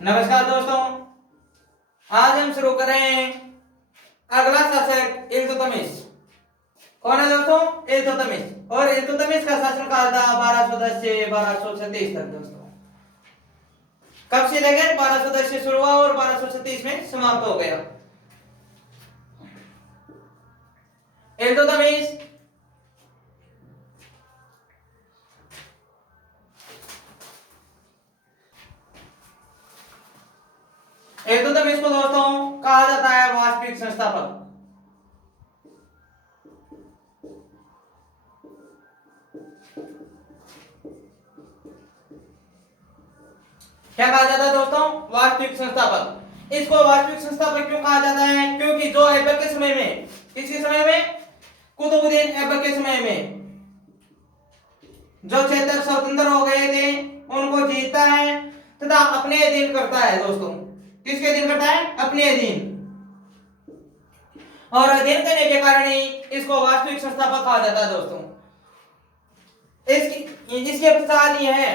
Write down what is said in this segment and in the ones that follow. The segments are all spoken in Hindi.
नमस्कार दोस्तों, आज हम शुरू करें अगला शासक इल्तुतमिश। कौन है दोस्तों? इल्तुतमिश। और इल्तुतमिश का शासनकाल था 1210 से 1236 तक। दोस्तों कब से लेकर 1210 से शुरू हुआ और 1236 में समाप्त हो गया। इल्तुतमिश इल्तुतमिश को दोस्तों कहा जाता है वास्तविक संस्थापक। क्या कहा जाता है दोस्तों? वास्तविक संस्थापक। इसको वास्तविक संस्थापक क्यों कहा जाता है? क्योंकि जो ऐबक के समय में, किसके समय में? कुतुबुद्दीन ऐबक के समय में जो क्षेत्र स्वतंत्र हो गए थे उनको जीतता है तथा अपने अधीन करता है। दोस्तों किसके अधीन करता है? अपने अधीन। और अधीन करने के कारण ही इसको वास्तविक संस्थापक कहा जाता है। दोस्तों इसके साथ यह है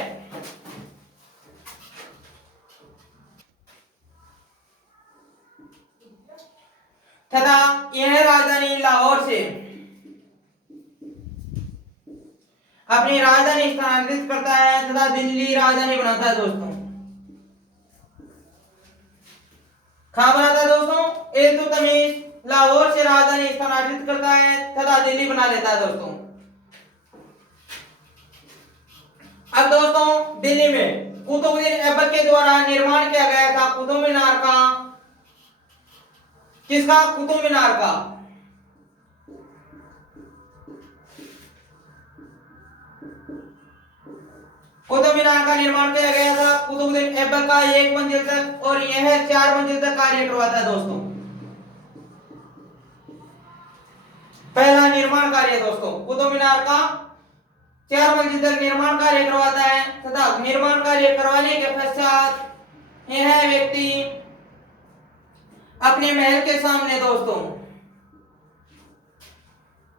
तथा यह राजधानी लाहौर से अपनी राजधानी स्थानांतरित करता है तथा दिल्ली राजधानी बनाता है। दोस्तों कहां बनाता है दोस्तों? इल्तुतमिश लाहौर से राजधानी स्थानांतरित करता है तथा दिल्ली बना लेता है। दोस्तों अब दोस्तों दिल्ली में कुतुबुद्दीन ऐबक के द्वारा निर्माण किया गया था कुतुब मीनार का। किसका? कुतुब मीनार का। कुतुब मीनार का निर्माण किया गया था कुतुबुद्दीन ऐबक का 1 मंजिल तक, और यह 4 मंजिल तक कार्य करवाता है। दोस्तों पहला निर्माण कार्य दोस्तों कुतुब मीनार का 4 मंजिल तक निर्माण कार्य करवाता है तथा निर्माण कार्य करवाने के पश्चात यह व्यक्ति अपने महल के सामने दोस्तों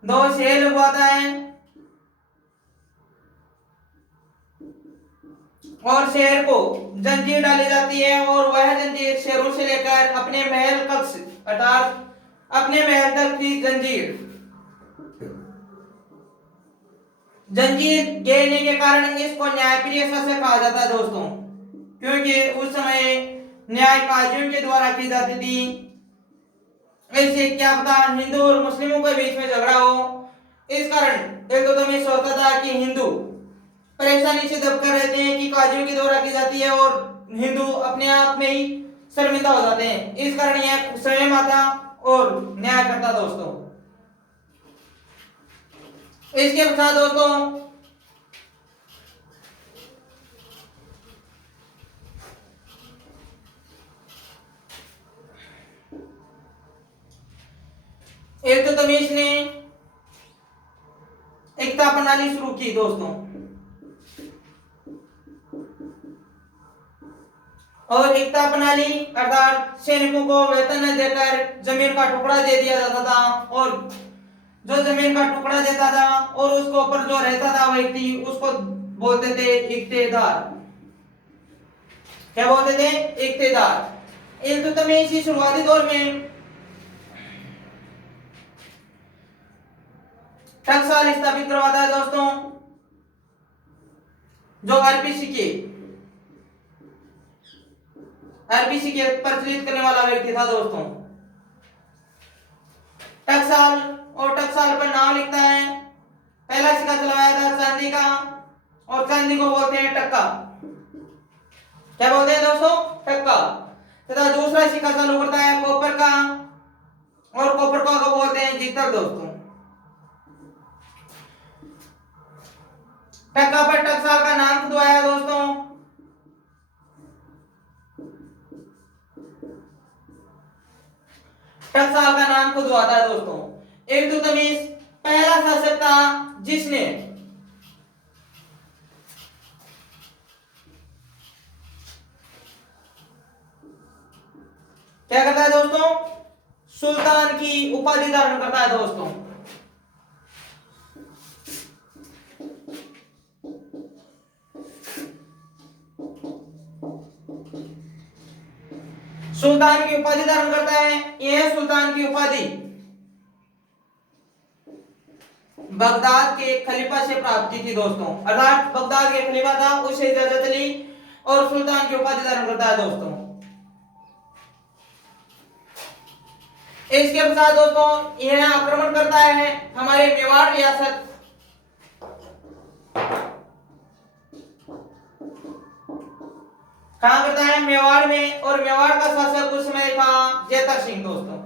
2 शेर लगवाता है और शेर को जंजीर डाली जाती है और वह जंजीर शेरों से लेकर अपने महल कक्ष अर्थात अपने महल तक की जंजीर गिरने के कारण इसको न्यायप्रिय शासक कहा जाता है। दोस्तों क्योंकि उस समय न्याय काजियों के द्वारा की जाती थी। ऐसे क्या पता हिंदू और मुस्लिमों के बीच में झगड़ा हो, इस कारण इल्तुतमिश सोचता था कि हिंदू परेशानी से दबकर रहते हैं कि काजियों के द्वारा की जाती है और हिंदू अपने आप में ही शर्मिंदा हो जाते हैं। इस कारण यह स्वयं आता और न्याय करता। दोस्तों इसके पश्चात दोस्तों इल्तुतमिश ने एकता प्रणाली शुरू की। दोस्तों और एकता प्रणाली अर्थात सैनिकों को वेतन न देकर जमीन का टुकड़ा दे दिया जाता था, और जो जमीन का टुकड़ा देता था और उसके ऊपर जो रहता था व्यक्ति उसको बोलते थे इक्तेदार। क्या बोलते थे? इक्तेदार। इल्तुतमिश की शुरुआती दौर में टकसाल स्थापित करवाता है। दोस्तों जो आरपीसी के प्रचलित करने वाला व्यक्ति था। दोस्तों टकसाल, और टकसाल पर नाम लिखता है। पहला सिक्का चलवाया था चांदी का, और चांदी को बोलते हैं टक्का। क्या बोलते हैं दोस्तों? टक्का। तथा दूसरा सिक्का चालू करता है कॉपर का, और कॉपर को बोलते हैं जीतर। दोस्तों टक्का पर टकसाल का नाम खुदवाया। दोस्तों टकसाल का नाम खुदवाता है। दोस्तों इल्तुतमिश पहला शासक था जिसने क्या करता है दोस्तों? सुल्तान की उपाधि धारण करता है। दोस्तों सुल्तान की उपाधि धारण करता है। यह सुल्तान की उपाधि बगदाद के खलीफा से प्राप्त की थी दोस्तों, अर्थात बगदाद के खलीफा था उसे इजाजत ली और सुल्तान की उपाधि धारण करता है दोस्तों। इसके पश्चात दोस्तों यह आक्रमण करता है हमारे मेवाड़ रियासत, कहां करता है, मेवाड़ में, और मेवाड़ का शासक उस समय था जेतर सिंह दोस्तों।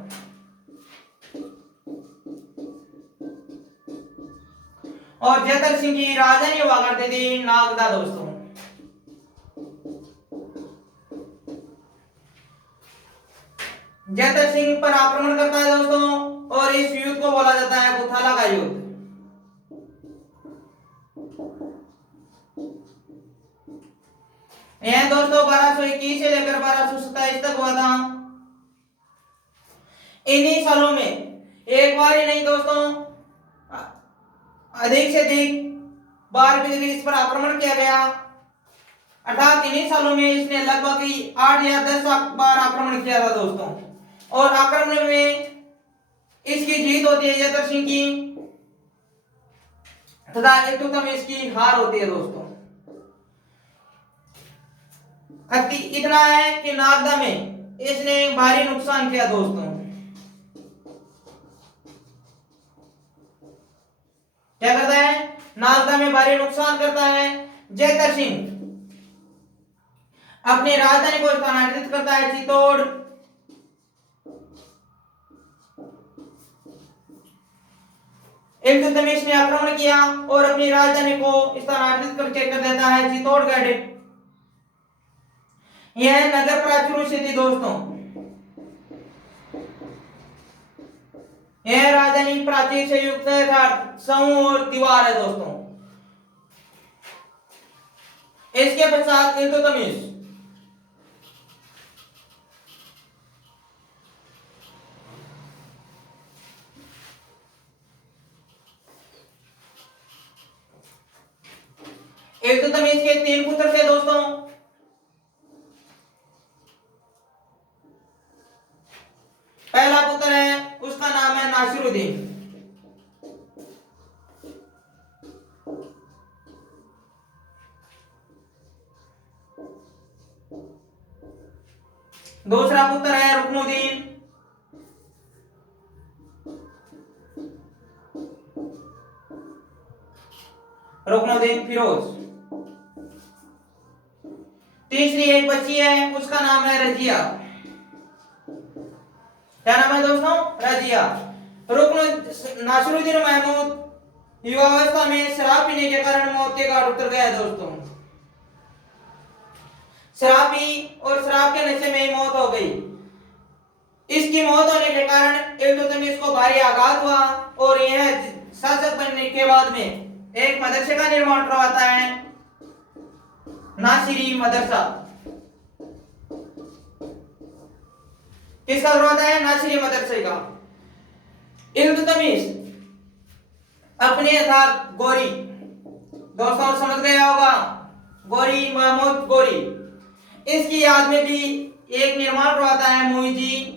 और जेतर सिंह की राजधानी हुआ करती थी नागदा दोस्तों। जेतर सिंह पर आक्रमण करता है दोस्तों और इस युद्ध को बोला जाता है बुथाला का युद्ध। यह दोस्तों 1221 से लेकर 1227 तक हुआ था। इन्हीं सालों में एक बार ही नहीं दोस्तों, अधिक से अधिक बार भी इस पर आक्रमण किया गया, अर्थात इन्हीं सालों में इसने लगभग 8 या 10 बार आक्रमण किया था दोस्तों। और आक्रमण में इसकी जीत होती है जेतर सिंह की, तथा इल्तुतमिश इसकी हार होती है दोस्तों। इतना है कि नागदा में इसने भारी नुकसान किया दोस्तों। क्या करता है, नागदा में भारी नुकसान करता है जेतर सिंह, अपनी राजधानी को स्थानांतरित करता है चित्तौड़। इल्तुतमिश ने आक्रमण किया और अपनी राजधानी को स्थानांतरित करके कर देता है चित्तौड़गढ़। यह नगर प्राचुर से थी दोस्तों, यह राजधानी प्राचीर से युक्त था, समूह और दीवार है दोस्तों। इसके पश्चात इल्तुतमिश इल्तुतमिश के 3 पुत्र थे दोस्तों। पहला पुत्र है उसका नाम है नासिरुद्दीन, दूसरा पुत्र है रुकनुद्दीन, रुकनुद्दीन फिरोज। तीसरी एक बच्ची है उसका नाम है रजिया। क्या नाम है दोस्तों, रजिया। नासिरुद्दीन महमूद युवावस्था में शराब पीने के कारण मौत के घाट उतर गया दोस्तों। शराब पी और शराब के नशे में ही मौत हो गई। इसकी मौत होने के कारण इल्तुतमिश को भारी आघात हुआ और यह शासक बनने के बाद में एक मदरसे का निर्माण करवाता है, नासिरी मदरसा। किसका करवाता है, नासिरी मदरसे का। इल्तुतमिश अपने अर्थात गोरी, दोस्तों समझ गया होगा, गोरी महमूद गोरी, इसकी याद में भी एक निर्माण करवाता है मुइजी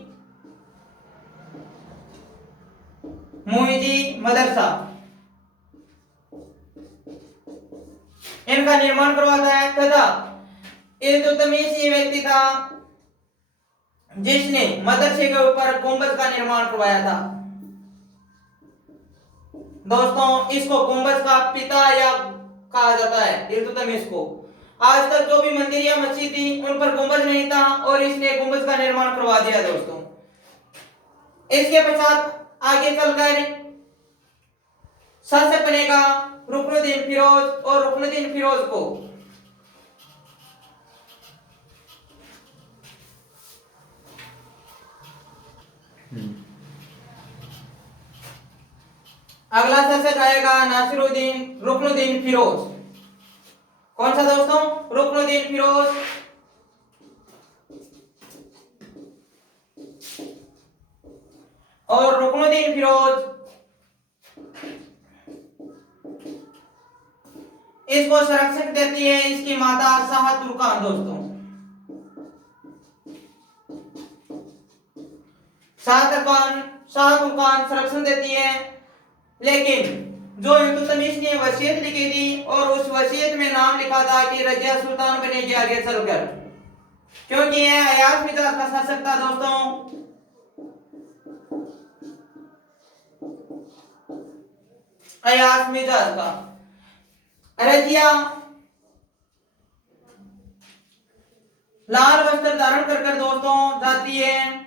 मदरसा। इनका निर्माण करवाता है, तथा इल्तुतमिश ये व्यक्ति था जिसने मदरसे के ऊपर गुंबद का निर्माण करवाया था दोस्तों। इसको गुंबद का पिता या कहा जाता है इल्तुतमिश को। आज तक जो भी मंदिर या मस्जिद थी उन पर गुंबद नहीं था और इसने गुंबद का निर्माण करवा दिया दोस्तों। इसके पश्चात आगे चलकर शासक बनेगा रुकनुद्दीन फिरोज, और रुकनुद्दीन फिरोज को अगला शासक आएगा रुकनुद्दीन फिरोज। कौन सा दोस्तों, रुकनुद्दीन फिरोज। और रुकनुद्दीन फिरोज इसको संरक्षण देती है इसकी माता शाह तुर्कान दोस्तों। शाह तुर्कान संरक्षण देती है, लेकिन जो इल्तुतमिश ने वसीयत लिखी थी और उस वसीयत में नाम लिखा था कि रजिया सुल्तान बनेगी आगे चलकर, क्योंकि यह अयाज मिजाज का शासक था दोस्तों। अयाज मिजाज का रजिया लाल वस्त्र धारण कर दोस्तों जाती है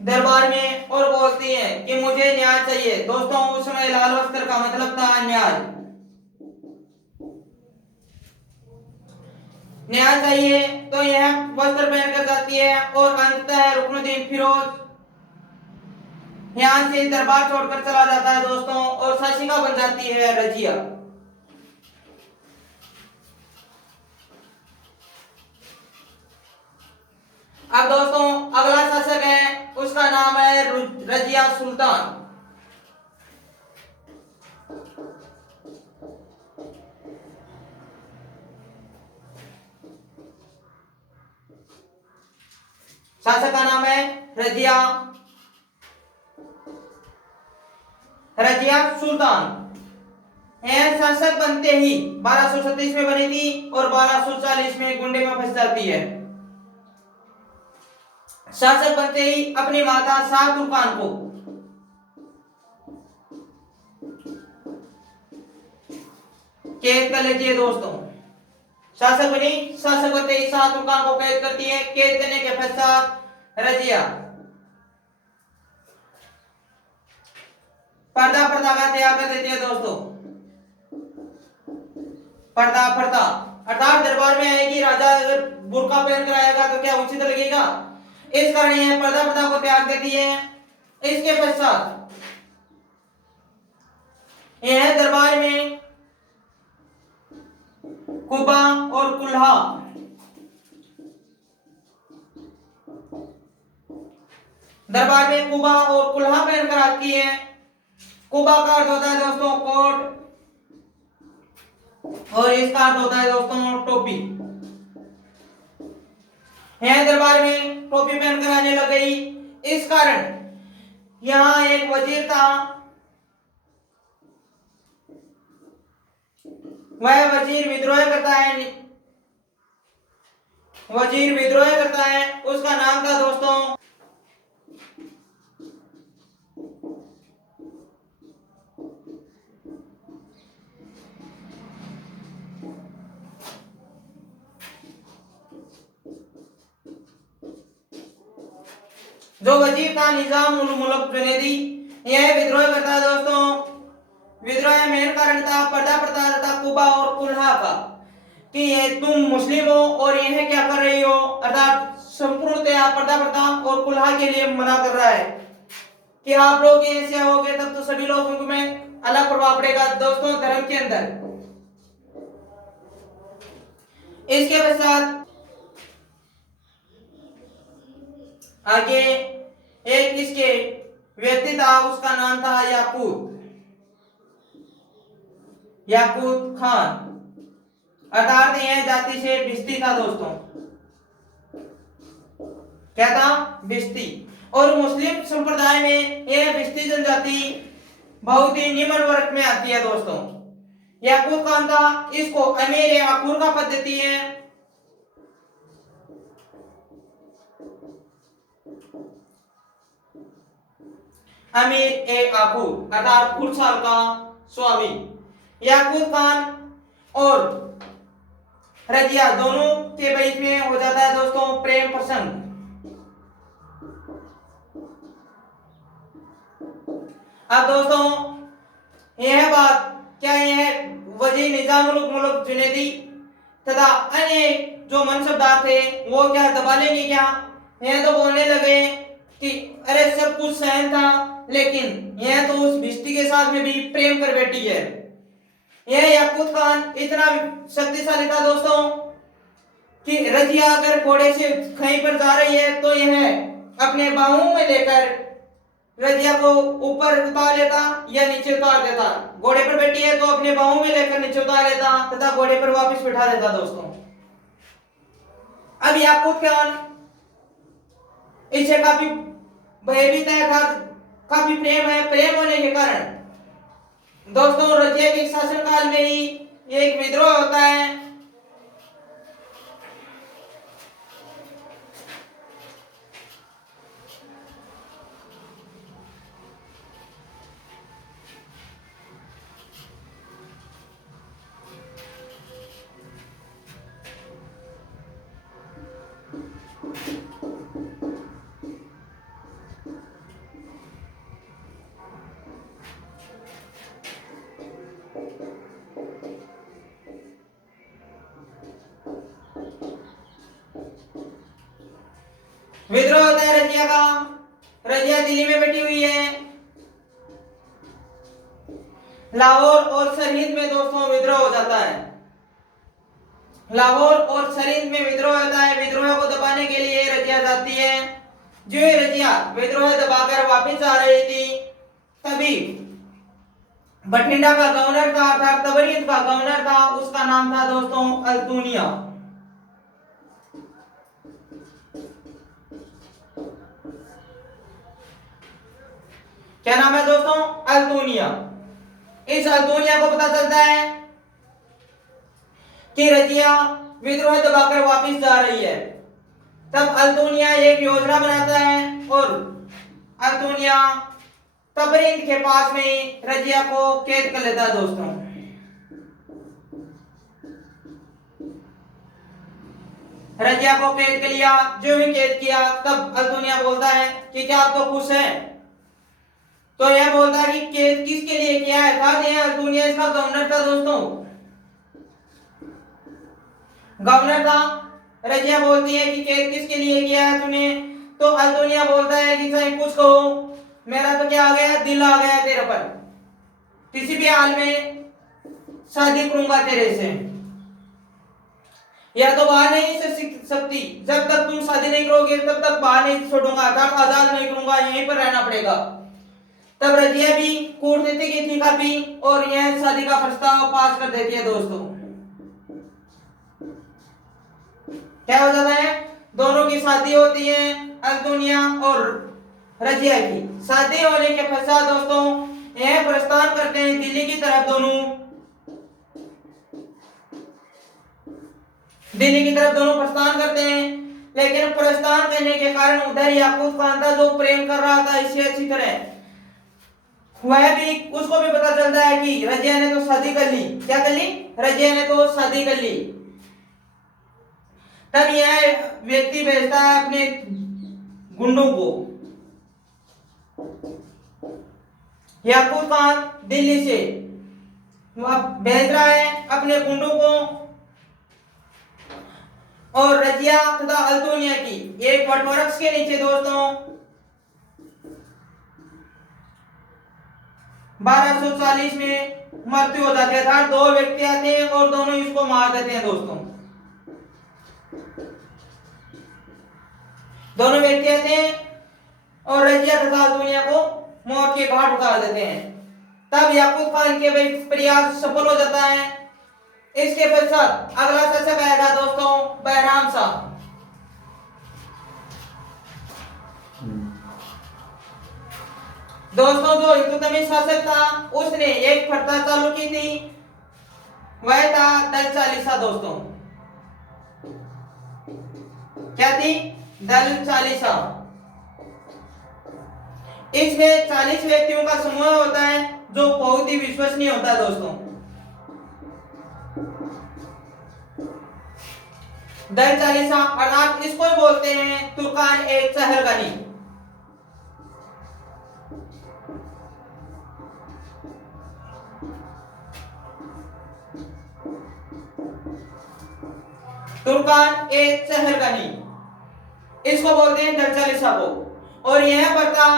दरबार में और बोलती है कि मुझे न्याय चाहिए। दोस्तों उस समय लाल वस्त्र का मतलब था न्याय। न्याय चाहिए तो यह वस्त्र पहनकर जाती है और अंततः रुकनुद्दीन फिरोज यहां से दरबार छोड़कर चला जाता है दोस्तों, और शासिका बन जाती है रजिया। अब दोस्तों अगला शासक है, उसका नाम है रजिया सुल्तान। शासक का नाम है रजिया सुल्तान। यह शासक बनते ही 1237 में बनी थी और 1240 में गुंडे में फंस जाती है। शासक बनते ही अपनी माता शाह तुर्कान को कैद कर लेती है दोस्तों। शासक बनते ही शाह तुर्कान को कैद करती है। कैद करने के पश्चात रजिया पर्दा का त्याग कर देती है दोस्तों। पर्दा अर्थात दरबार में आएगी, राजा अगर बुर्का पहन कर आएगा तो क्या उचित लगेगा, इस कारण यह पर्दा को त्याग देती है। इसके पश्चात यह दरबार में कुबा और कुल्हा पहनकर आती है। कुबा का अर्थ होता है दोस्तों कोट, और इसका अर्थ होता है दोस्तों टोपी। यह दरबार में टोपी पहनकर आने लग गई। इस कारण यहाँ एक वजीर था, वह वजीर विद्रोह करता है। उसका नाम था दोस्तों जो वजीर था निजाम उल मुल्क जुनैदी। यह विद्रोह करता है दोस्तों। विद्रोह मेन कारण था पर्दा प्रथा तथा कुबा और कुल्हा का, कि ये तुम मुस्लिम हो और यह क्या कर रही हो, अर्थात संपूर्णतया पर्दा प्रथा और कुल्हा के लिए मना कर रहा है कि आप लोग ऐसे होगे तब तो सभी लोगों में अलग प्रभाव पड़ेगा दोस्तों धर्म के अंदर। इसके पश्चात आगे एक इसके व्यक्ति था, उसका नाम था याकूत खान, अर्थात यह जाति से बिस्ती था दोस्तों। क्या था? बिस्ती। और मुस्लिम संप्रदाय में यह बिस्ती जनजाति बहुत ही निम्न वर्ग में आती है दोस्तों। याकूत खान था, इसको अमीर आकुर का पद देती है। अमीर ए आकुर अर्थात कुर्साल का स्वामी। याकूत खान और रजिया दोनों के बीच में हो जाता है दोस्तों प्रेम प्रसंग। अब दोस्तों यह बात क्या यह वजीर निजाम उल मुल्क जुनैदी तथा अन्य जो मनसबदार थे वो क्या दबा लेंगे क्या? यह तो बोलने लगे कि अरे सब कुछ सहन था, लेकिन यह तो उस भिष्टी के साथ में भी प्रेम कर बैठी है। यह याकूत खान इतना शक्तिशाली था दोस्तों कि रजिया अगर घोड़े से कहीं पर जा रही है तो यह अपने बाहों में लेकर रजिया को ऊपर उतार लेता या नीचे उतार देता। घोड़े पर बैठी है तो अपने बाहों में लेकर नीचे उतार लेता तथा घोड़े पर वापस बिठा देता दोस्तों। अब याकूत खान इसे काफी भयभीत है, काफी प्रेम है। प्रेम होने के कारण दोस्तों रजिया के शासनकाल में ही एक विद्रोह होता है। विद्रोह होता है रजिया का। रजिया दिल्ली में बैठी हुई है। लाहौर और सरहिंद में दोस्तों विद्रोह हो जाता है। लाहौर और सरहिंद में विद्रोह होता है। विद्रोह को दबाने के लिए रजिया जाती है। जो ये रजिया विद्रोह दबाकर वापस आ रही थी, तभी बठिंडा का गवर्नर था अर्थात तबरीज का गवर्नर था, उसका नाम था दोस्तों अल्तुनिया। क्या नाम है दोस्तों? अल्तुनिया। इस अल्तुनिया को पता चलता है कि रजिया विद्रोह दबाकर वापस जा रही है। तब अल्तुनिया एक योजना बनाता है और अल्तुनिया तबरीज के पास में ही रजिया को कैद कर लेता है दोस्तों। रजिया को कैद कर लिया। जो ही कैद किया तब अल्तुनिया बोलता है कि क्या आप तो खुश हैं? तो यह बोलता है कि कैद किसके लिए किया है? था यह अल्तुनिया इसका गवर्नर था दोस्तों, गवर्नर था। रजिया बोलती है कि कैद किसके लिए किया है तूने? तो अल्तुनिया बोलता है कि चाहे कुछ कहो, मेरा तो क्या आ गया, दिल आ गया तेरे पर, किसी भी हाल में शादी करूंगा तेरे से, या तो बाहर नहीं सकती, जब तक तुम शादी नहीं करोगे तब तक बाहर नहीं छोड़ूंगा, तब आजाद नहीं करूंगा, यहीं पर रहना पड़ेगा। तब रजिया भी कूटनीति की थी काफी और यह शादी का प्रस्ताव पास कर देती है दोस्तों। क्या हो जाता है? दोनों की शादी होती है, अल्तुनिया और रजिया की। शादी होने के पश्चात दोस्तों यह प्रस्थान करते हैं दिल्ली की तरफ। दोनों दिल्ली की तरफ दोनों प्रस्थान करते हैं, लेकिन प्रस्थान करने के कारण उधर याकूब खान था जो प्रेम कर रहा था इससे अच्छी तरह, वह भी, उसको भी पता चलता है कि रजिया ने तो शादी कर ली। क्या कर ली? रजिया ने तो शादी कर ली। तब यह व्यक्ति भेजता है अपने गुंडों को। याकूब खान दिल्ली से भेज रहा है अपने गुंडों को और रजिया तथा अल्तुनिया की एक वटवृक्ष के नीचे दोस्तों 1240 में मृत्यु हो जाती है। दो व्यक्ति आते हैं और दोनों इसको मार देते हैं दोस्तों। दोनों व्यक्ति आते हैं और रजिया तथा अल्तुनिया को मौत के घाट उतार देते हैं। तब याकूब खान के प्रयास सफल हो जाता है। इसके पश्चात अगला शासक आएगा दोस्तों बैराम शाह। दोस्तों जो इल्तुतमिश शासक था उसने एक प्रथा चालू की थी, वह था दल चालीसा दोस्तों। क्या थी? दल चालीसा। इसमें 40 व्यक्तियों का समूह होता है जो बहुत ही विश्वसनीय होता है दोस्तों। दल चालीसा अर्थात इसको बोलते हैं तुर्कान ए चहलगनी। तुर्कान ए चहलगनी इसको बोलते हैं दल चालीसा को। और यह प्रथा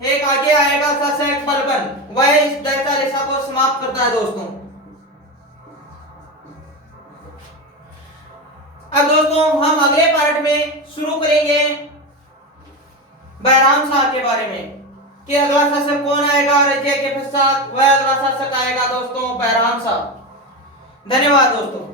एक आगे आएगा शासक बलबन, वह इस दल चालीसा को समाप्त करता है दोस्तों। अब दोस्तों हम अगले पार्ट में शुरू करेंगे बैराम शाह के बारे में कि अगला शासक कौन आएगा रजिया के पश्चात। वह अगला शासक आएगा दोस्तों बैराम शाह। धन्यवाद दोस्तों।